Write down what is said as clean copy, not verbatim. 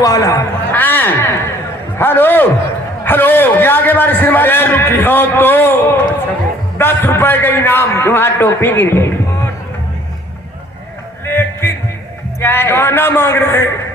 वाला। हाँ hello hello, ये आगे बारी सिनेमा रुकी हो तो 10 रुपए का इनाम। तुम्हारा टोपी गिर गई। लेकिन क्या है? गाना मांग रहे हैं।